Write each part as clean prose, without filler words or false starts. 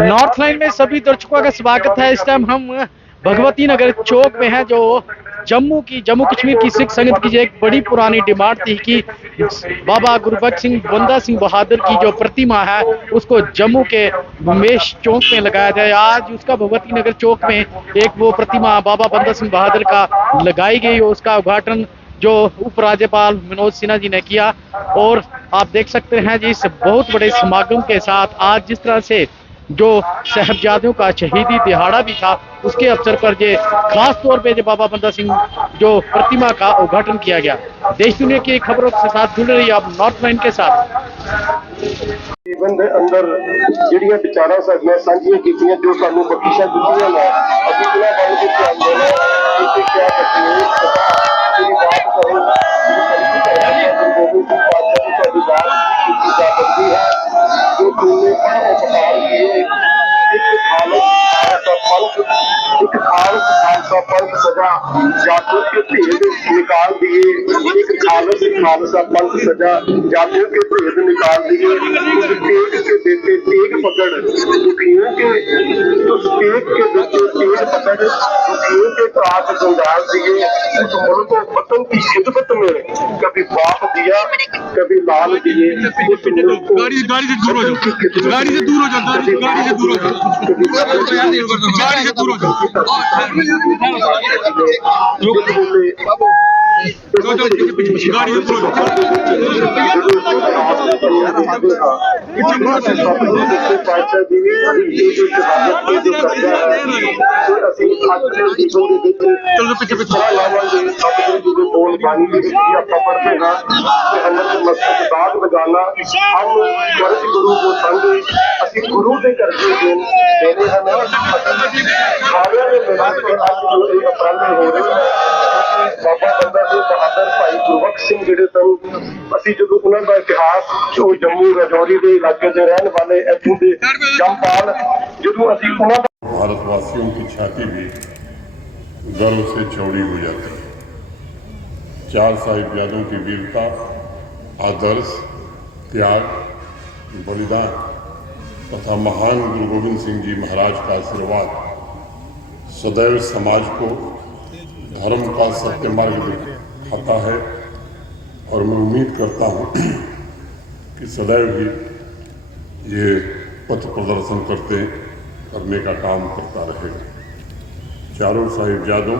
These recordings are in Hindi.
नॉर्थ लाइन में सभी दर्शकों का स्वागत है। इस टाइम हम भगवती नगर चौक में हैं, जो जम्मू कश्मीर की सिख संगत की एक बड़ी पुरानी डिमांड थी कि बाबा गुरबख्श सिंह बंदा सिंह बहादुर की जो प्रतिमा है उसको जम्मू के मेश चौक में लगाया जाए। आज उसका भगवती नगर चौक में एक वो प्रतिमा बाबा बंदा सिंह बहादुर का लगाई गई, उसका उद्घाटन जो उपराज्यपाल मनोज सिन्हा जी ने किया। और आप देख सकते हैं जी, इस बहुत बड़े समागम के साथ आज जिस तरह से जो साहबजादों का शहीदी दिहाड़ा भी था, उसके अवसर पर ये खास तौर पे जो बाबा बंदा सिंह जो प्रतिमा का उद्घाटन किया गया। देश दुनिया की खबरों के साथ जुड़ रही आप नॉर्थ लाइन के साथ। जीवन के अंदर ਜਿਹੜੀਆਂ ਵਿਚਾਰਾਂ ਸਾਡੀਆਂ ਸਾਂਝੀਆਂ ਕੀਤੀਆਂ, ਜੋ ਸਾਨੂੰ ਬਖਸ਼ਿਸ਼ਾਂ ਦਿੱਤੀਆਂ ਨੇ, ਅਸੀਂ ਉਹਨਾਂ ਵੱਲ ਵੀ ਧਿਆਨ ਦੇਣਾ ਕਿ ਕਿਆ ਕਰੀਏ। ਜਿਹੜੀ ਬਾਤ ਕਰੋ ਗੁਰੂ ਗੋਬਿੰਦ ਸਿੰਘ ਪਾਤਸ਼ਾਹ ਦੀ ਤੁਹਾਡੀ ਬਾਤ ਕੀਤੀ ਜਾ ਸਕਦੀ ਹੈ ਜੋ ਤੁਮਨੇ ਬੜਾ ਉਪਕਾਰ ਕੀਏ। ਇੱਕ ਖਾਲਸਾ पंथ सजा जातियों के भेद निकाल दिए। एक खालसा पंथ सजा जातियों के भेद निकाल दिए। उस टेक के देते टेक पकड़ दुखियों के, उस टेक के देते टेक पकड़ दुखियों के त्रास गुंजार दिए। उस मुल्क को वतन की खिदमत में कभी बाप दिया कभी लाल दिए। उस मुल्क को गाड़ी से दूर हो जाओ, गाड़ी से दूर हो जाओ, गाड़ी से दूर हो जाओ, गाड़ी से दूर हो जाओ। गुरु को संग असि गुरु के करके देने हैं। सारे मिला के अज जो उपराले हो रहे हैं, बाबा बंदा सिंह बहादुर भाई गुरबख्श सिंह ਜਿਹੜੇ ਸਨ, ਅਸੀਂ ਜਦੋਂ ਉਹਨਾਂ ਦਾ ਇਤਿਹਾਸ ਉਹ ਜੰਮੂ ਰਾਜੌਰੀ ਦੇ ਇਲਾਕੇ ਦੇ ਰਹਿਣ ਵਾਲੇ ਇੱਥੋਂ ਦੇ ਜੰਪਾਲ, ਜਦੋਂ ਅਸੀਂ ਉਹਨਾਂ ਦਾ भारतवासियों की छाती भी गर्व से चौड़ी हो जाती है। चार साहिबजादों की वीरता, आदर्श, त्याग, बलिदान तथा महान गुरु गोविंद सिंह जी महाराज का आशीर्वाद सदैव समाज को धर्म का सत्य मार्ग दिखाता है। और मैं उम्मीद करता हूँ कि सदैव ही ये पथ प्रदर्शन करने का काम करता रहेगा। चारों साहिबजादों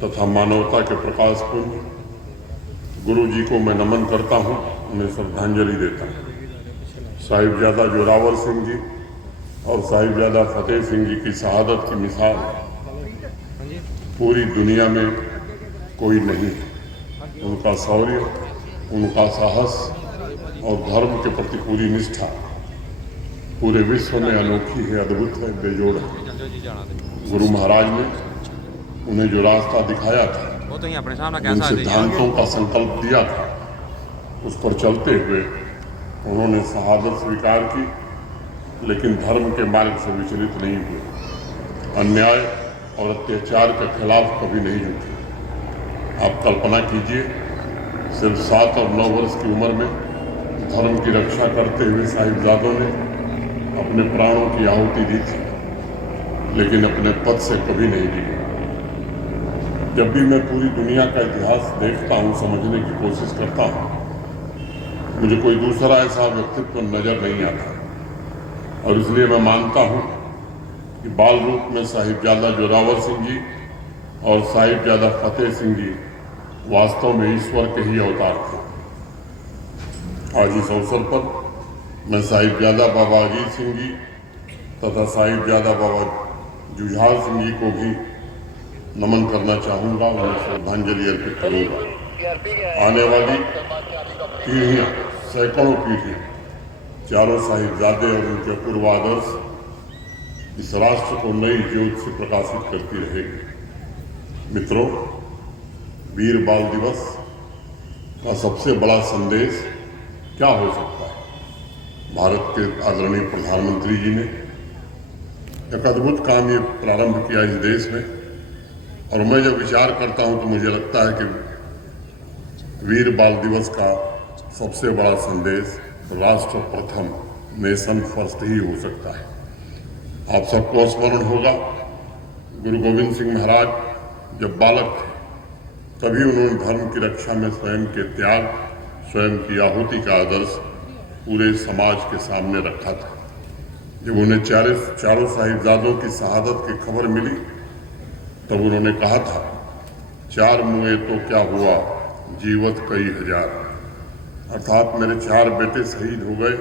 तथा मानवता के प्रकाश पुंज गुरु जी को मैं नमन करता हूँ, उन्हें श्रद्धांजलि देता हूँ। साहिबजादा जोरावर सिंह जी और साहिबजादा फतेह सिंह जी की शहादत की मिसाल पूरी दुनिया में कोई नहीं। उनका शौर्य, उनका साहस और धर्म के प्रति पूरी निष्ठा पूरे विश्व में अनोखी है, अद्भुत है, बेजोड़ है। गुरु महाराज ने उन्हें जो रास्ता दिखाया था, उन सिद्धांतों का संकल्प दिया था, उस पर चलते हुए उन्होंने शहादत स्वीकार की, लेकिन धर्म के मार्ग से विचलित नहीं हुए। अन्याय और अत्याचार के खिलाफ कभी नहीं झुके। आप कल्पना कीजिए, सिर्फ 7 और 9 वर्ष की उम्र में धर्म की रक्षा करते हुए साहिबजादों ने अपने प्राणों की आहुति दी थी, लेकिन अपने पद से कभी नहीं दी। जब भी मैं पूरी दुनिया का इतिहास देखता हूँ, समझने की कोशिश करता हूँ, मुझे कोई दूसरा ऐसा व्यक्तित्व नजर नहीं आता। और इसलिए मैं मानता हूँ कि बाल रूप में साहिबजादा जोरावर सिंह जी और साहिबजादा फतेह सिंह जी वास्तव में ईश्वर के ही अवतार थे। आज इस अवसर पर मैं साहिबजादा बाबा अजीत सिंह जी तथा साहिबजादा बाबा जुझार सिंह जी को भी नमन करना चाहूँगा, उन्हें श्रद्धांजलि अर्पित करूँगा। आने वाली पीढ़ियाँ, सैकड़ों पीढ़ियाँ, चारों साहिबजादे और उनके पूर्व आदर्श इस राष्ट्र को नई ज्योत से प्रकाशित करती रहेगी। मित्रों, वीर बाल दिवस का सबसे बड़ा संदेश क्या हो सकता है? भारत के आदरणीय प्रधानमंत्री जी ने एक अद्भुत काम ये प्रारंभ किया इस देश में, और मैं जब विचार करता हूं तो मुझे लगता है कि वीर बाल दिवस का सबसे बड़ा संदेश राष्ट्र प्रथम, नेशन फर्स्ट ही हो सकता है। आप सबको स्मरण होगा, गुरु गोविंद सिंह महाराज जब बालक थे तभी उन्होंने धर्म की रक्षा में स्वयं के त्याग, स्वयं की आहुति का आदर्श पूरे समाज के सामने रखा था। जब उन्हें चारों साहिबजादों की शहादत की खबर मिली तब उन्होंने कहा था, 4 मुए तो क्या हुआ, जीवत कई हजार। अर्थात मेरे 4 बेटे शहीद हो गए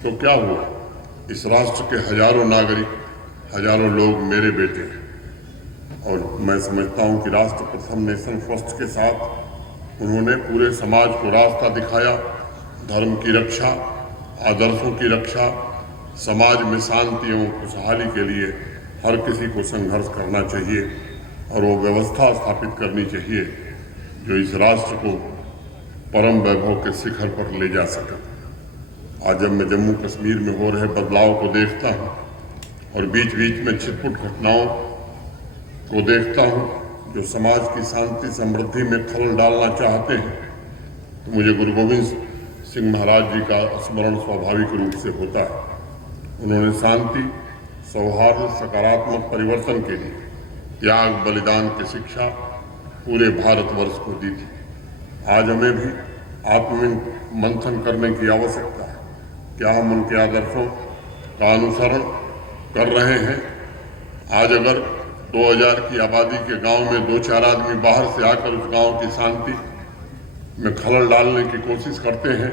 तो क्या हुआ, इस राष्ट्र के हजारों नागरिक, हजारों लोग मेरे बेटे हैं। और मैं समझता हूं कि राष्ट्र प्रथम नेशन फर्स्ट के साथ उन्होंने पूरे समाज को रास्ता दिखाया। धर्म की रक्षा, आदर्शों की रक्षा, समाज में शांति एवं खुशहाली के लिए हर किसी को संघर्ष करना चाहिए और वो व्यवस्था स्थापित करनी चाहिए जो इस राष्ट्र को परम वैभव के शिखर पर ले जा सके। आज जब मैं जम्मू कश्मीर में हो रहे बदलाव को देखता हूँ और बीच बीच में छिटपुट घटनाओं को देखता हूँ जो समाज की शांति समृद्धि में खलल डालना चाहते हैं, तो मुझे गुरु गोविंद सिंह महाराज जी का स्मरण स्वाभाविक रूप से होता है। उन्होंने शांति, सौहार्द, सकारात्मक परिवर्तन के लिए त्याग, बलिदान की शिक्षा पूरे भारतवर्ष को दी थी। आज हमें भी आत्ममंथन करने की आवश्यकता है। क्या हम उनके आदर्शों का अनुसरण कर रहे हैं? आज अगर 2000 की आबादी के गांव में 2-4 आदमी बाहर से आकर उस गांव की शांति में खलल डालने की कोशिश करते हैं,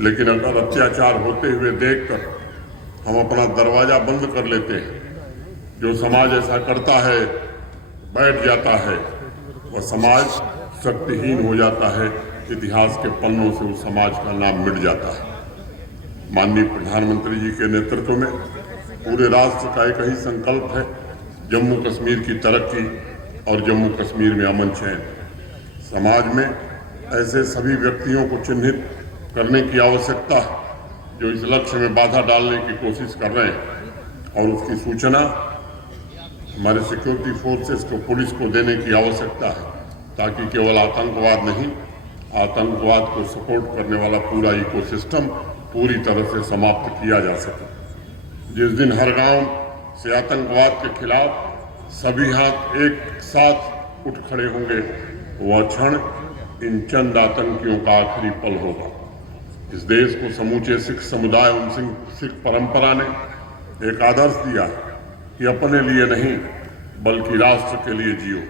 लेकिन अगर अत्याचार होते हुए देखकर हम अपना दरवाजा बंद कर लेते हैं, जो समाज ऐसा करता है, बैठ जाता है, वह समाज शक्तिहीन हो जाता है, इतिहास के पन्नों से उस समाज का नाम मिट जाता है। माननीय प्रधानमंत्री जी के नेतृत्व में पूरे राष्ट्र का एक ही संकल्प है, जम्मू कश्मीर की तरक्की और जम्मू कश्मीर में अमन चैन। समाज में ऐसे सभी व्यक्तियों को चिन्हित करने की आवश्यकता है जो इस लक्ष्य में बाधा डालने की कोशिश कर रहे हैं और उसकी सूचना हमारे सिक्योरिटी फोर्सेस को, पुलिस को देने की आवश्यकता है, ताकि केवल आतंकवाद नहीं, आतंकवाद को सपोर्ट करने वाला पूरा इकोसिस्टम पूरी तरह से समाप्त किया जा सके। जिस दिन हर गांव से आतंकवाद के खिलाफ सभी हाथ एक साथ उठ खड़े होंगे, वह क्षण इन चंद आतंकियों का आखिरी पल होगा। इस देश को समूचे सिख समुदाय एवं सिख परंपरा ने एक आदर्श दिया कि अपने लिए नहीं बल्कि राष्ट्र के लिए जियो।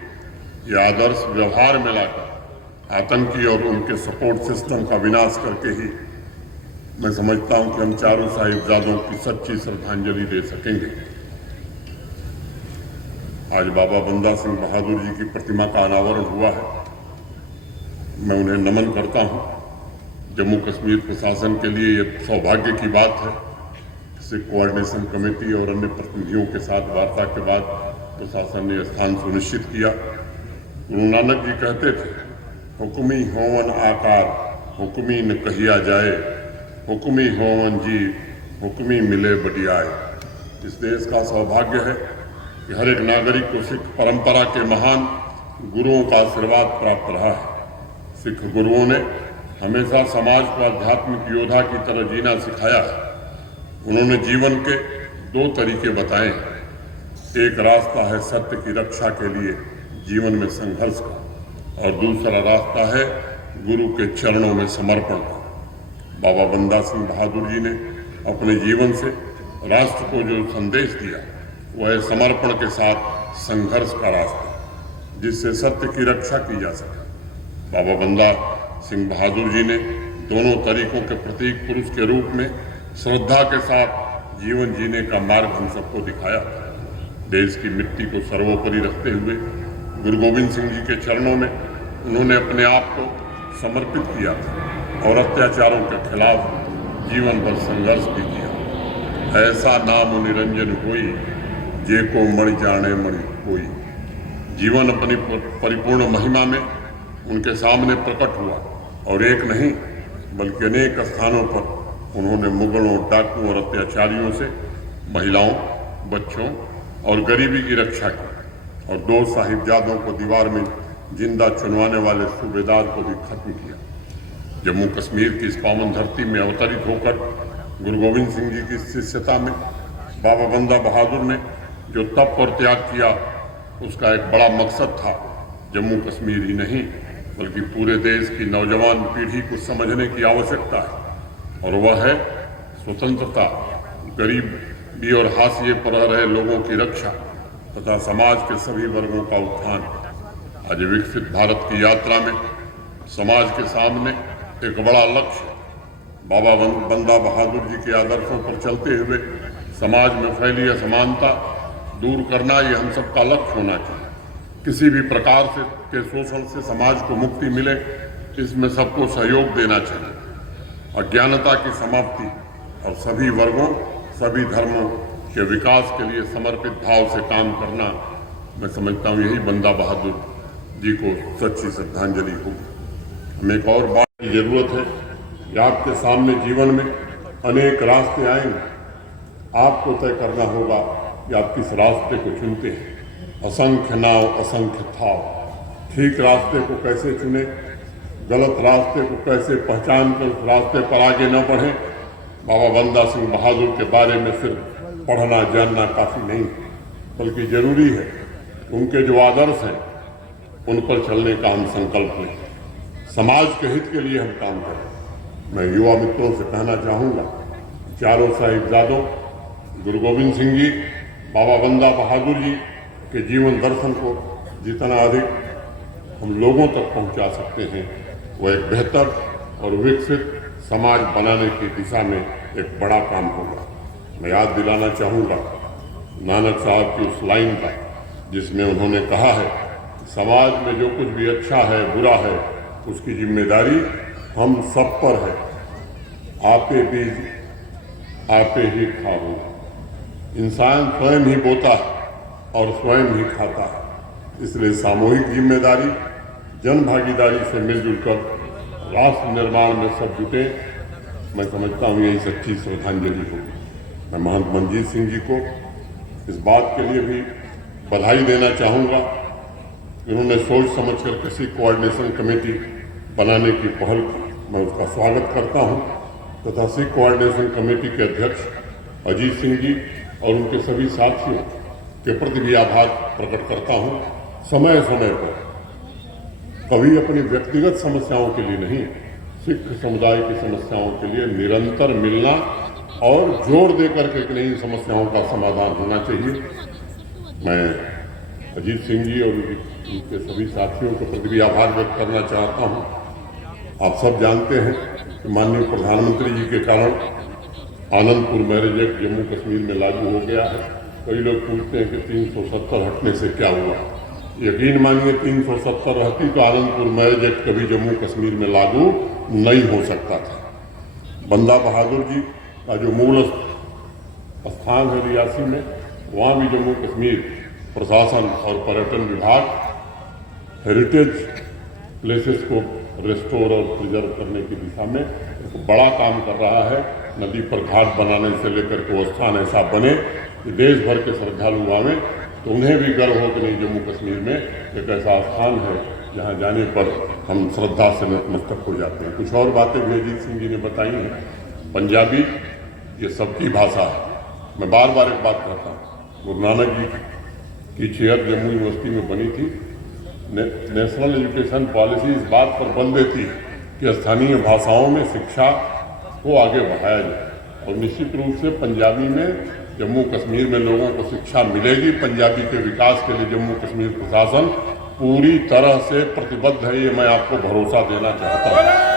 यह आदर्श व्यवहार में लाकर आतंकी और उनके सपोर्ट सिस्टम का विनाश करके ही मैं समझता हूं कि हम चारों साहिबजादों की सच्ची श्रद्धांजलि दे सकेंगे। आज बाबा बंदा सिंह बहादुर जी की प्रतिमा का अनावरण हुआ है। मैं उन्हें नमन करता हूं। जम्मू कश्मीर प्रशासन के लिए ये सौभाग्य की बात है। सिख कोऑर्डिनेशन कमेटी और अन्य प्रतिनिधियों के साथ वार्ता के बाद प्रशासन ने स्थान सुनिश्चित किया। गुरु नानक जी कहते थे, हुक्मी होवन आकार, हुक्मी न कहिया जाए, हुक्मी होवन जी, हुक्मी मिले बढ़ियाए। इस देश का सौभाग्य है कि हर एक नागरिक को सिख परंपरा के महान गुरुओं का आशीर्वाद प्राप्त रहा है। सिख गुरुओं ने हमेशा समाज को आध्यात्मिक योद्धा की तरह जीना सिखाया है। उन्होंने जीवन के 2 तरीके बताए हैं। एक रास्ता है सत्य की रक्षा के लिए जीवन में संघर्ष का, और दूसरा रास्ता है गुरु के चरणों में समर्पण का। बाबा बंदा सिंह बहादुर जी ने अपने जीवन से राष्ट्र को जो संदेश दिया वह समर्पण के साथ संघर्ष का रास्ता, जिससे सत्य की रक्षा की जा सके। बाबा बंदा सिंह बहादुर जी ने दोनों तरीकों के प्रतीक पुरुष के रूप में श्रद्धा के साथ जीवन जीने का मार्ग हम सबको दिखाया। देश की मिट्टी को सर्वोपरि रखते हुए गुरु गोविंद सिंह जी के चरणों में उन्होंने अपने आप को समर्पित किया और अत्याचारों के खिलाफ जीवन भर संघर्ष भी किया। ऐसा नाम निरंजन होई, जे को मणि जाने मणि कोई। जीवन अपनी परिपूर्ण महिमा में उनके सामने प्रकट हुआ और एक नहीं बल्कि अनेक स्थानों पर उन्होंने मुगलों, डाकुओं और अत्याचारियों से महिलाओं, बच्चों और गरीबी की रक्षा की, और 2 साहिबजादों को दीवार में जिंदा चुनवाने वाले सूबेदार को भी खत्म किया। जम्मू कश्मीर की इस पावन धरती में अवतरित होकर गुरु गोविंद सिंह जी की शिष्यता में बाबा बंदा बहादुर ने जो तप और त्याग किया, उसका एक बड़ा मकसद था जम्मू कश्मीर ही नहीं बल्कि पूरे देश की नौजवान पीढ़ी को समझने की आवश्यकता है, और वह है स्वतंत्रता, गरीबी और हाशिए पर रह रहे लोगों की रक्षा तथा समाज के सभी वर्गों का उत्थान। आज विकसित भारत की यात्रा में समाज के सामने एक बड़ा लक्ष्य बाबा बंदा बहादुर जी के आदर्शों पर चलते हुए समाज में फैली असमानता दूर करना, ये हम सबका लक्ष्य होना चाहिए। किसी भी प्रकार से के शोषण से समाज को मुक्ति मिले, इसमें सबको सहयोग देना चाहिए। अज्ञानता की समाप्ति और सभी वर्गों, सभी धर्मों के विकास के लिए समर्पित भाव से काम करना, मैं समझता हूँ यही बंदा बहादुर जी को सच्ची श्रद्धांजलि होगी। हमें एक और बात की जरूरत है कि आपके सामने जीवन में अनेक रास्ते आएंगे, आपको तय करना होगा कि आप किस रास्ते को चुनते हैं। असंख्य नाव असंख्य थाव, ठीक रास्ते को कैसे चुने, गलत रास्ते को कैसे पहचान कर उस रास्ते पर आगे न बढ़ें। बाबा बंदा सिंह बहादुर के बारे में सिर्फ पढ़ना जानना काफ़ी नहीं, बल्कि जरूरी है उनके जो आदर्श हैं उन पर चलने का हम संकल्प लें, समाज के हित के लिए हम काम करें। मैं युवा मित्रों से कहना चाहूँगा, चारों साहिबजादों गुरु गोविंद सिंह जी, बाबा बंदा बहादुर जी के जीवन दर्शन को जितना अधिक हम लोगों तक पहुंचा सकते हैं, वो एक बेहतर और विकसित समाज बनाने की दिशा में एक बड़ा काम होगा। मैं याद दिलाना चाहूँगा नानक साहब की उस लाइन का जिसमें उन्होंने कहा है कि समाज में जो कुछ भी अच्छा है बुरा है उसकी जिम्मेदारी हम सब पर है। आपे बीज आपे ही खाओ। इंसान स्वयं ही बोता है और स्वयं ही खाता है, इसलिए सामूहिक जिम्मेदारी, जन भागीदारी से मिलजुल कर राष्ट्र निर्माण में सब जुटे। मैं समझता हूँ यही सच्ची श्रद्धांजलि होगी। मैं महंत मंजीत सिंह जी को इस बात के लिए भी बधाई देना चाहूँगा कि उन्होंने सोच समझकर किसी कोऑर्डिनेशन कमेटी बनाने की पहल की। मैं उसका स्वागत करता हूँ तथा सिख कोऑर्डिनेशन कमेटी के अध्यक्ष अजीत सिंह जी और उनके सभी साथियों के प्रति भी आभार प्रकट करता हूँ। समय समय पर कभी अपनी व्यक्तिगत समस्याओं के लिए नहीं, सिख समुदाय की समस्याओं के लिए निरंतर मिलना और जोर देकर के नई समस्याओं का समाधान होना चाहिए। मैं अजीत सिंह जी और उनके सभी साथियों के प्रति भी आभार व्यक्त करना चाहता हूँ। आप सब जानते हैं कि माननीय प्रधानमंत्री जी के कारण आनंदपुर मैरिज एक्ट जम्मू कश्मीर में लागू हो गया है। कई लोग पूछते हैं कि 370 हटने से क्या हुआ। यकीन मानिए 370 रहती तो आनंदपुर मैरिज एक्ट कभी जम्मू कश्मीर में लागू नहीं हो सकता था। बंदा बहादुर जी का जो मूल स्थान है रियासी में, वहाँ भी जम्मू कश्मीर प्रशासन और पर्यटन विभाग हेरिटेज प्लेसेस को रिस्टोर और प्रिजर्व करने की दिशा में एक बड़ा काम कर रहा है। नदी पर घाट बनाने से लेकर के वो स्थान ऐसा बने कि देश भर के श्रद्धालु आवें तो उन्हें भी गर्व हो कि नहीं, जम्मू कश्मीर में एक ऐसा स्थान है जहाँ जाने पर हम श्रद्धा से नतमस्तक हो जाते हैं। कुछ और बातें भी अजीत सिंह जी ने बताई हैं। पंजाबी ये सबकी भाषा है। मैं बार बार एक बात कहता हूँ, गुरु नानक जी की चेयर जम्मू यूनिवर्सिटी में बनी थी। नेशनल एजुकेशन पॉलिसी इस बात पर बल देती है कि स्थानीय भाषाओं में शिक्षा को आगे बढ़ाया जाए और निश्चित रूप से पंजाबी में जम्मू कश्मीर में लोगों को शिक्षा मिलेगी। पंजाबी के विकास के लिए जम्मू कश्मीर प्रशासन पूरी तरह से प्रतिबद्ध है, ये मैं आपको भरोसा देना चाहता हूँ।